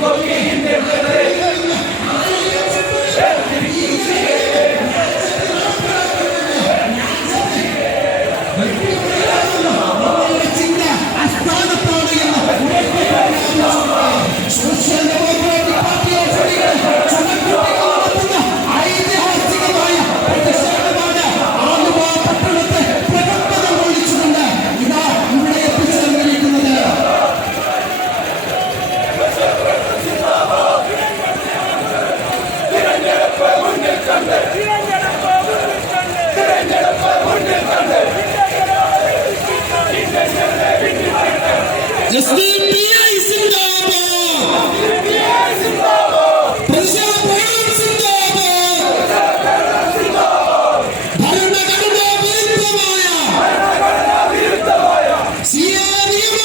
pouquinho. Just leave